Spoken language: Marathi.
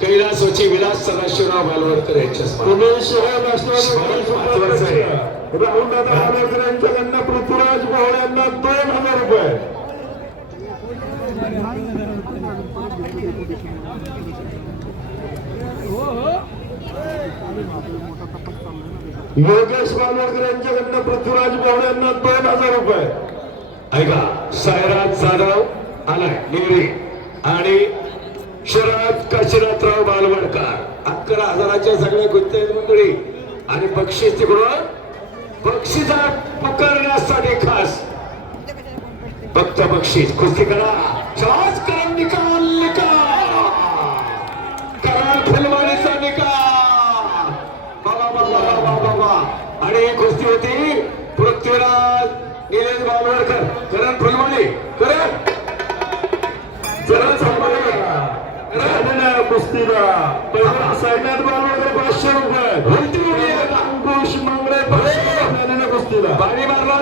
कैलासोची विलास सदाशिवराव बालवडकर यांच्या राहुल दादा आंबेडकर यांच्याकडनं पृथ्वीराज मोहोळ यांना 2000 रुपये. योगेश बालवडकर यांच्याकडनं पृथ्वीराज मोहोळ यांना 2000 रुपये. ऐका सायराज जाधव आलाय निवरी आणि शरद काशीनाथराव बालवडकर 11,000च्या सगळ्या गुंतवणूक मंडळी आणि बक्षीस तिकडून बक्षीस पकडण्यासाठी खास फक्त बक्षीस कुस्ती करा चाच करा निकाल कराड फिल्मानीचा निकाल बाबा बाबा बाबा आणि ही कुस्ती होती पृथ्वीराज निलेश बालवडकर करण फुलमानी करण कुस्तीला पहिला साईनाथ बालवडकर 500 रुपये. अंकुश मंगळे 500 रुपये कुस्तीला. पाणी मारला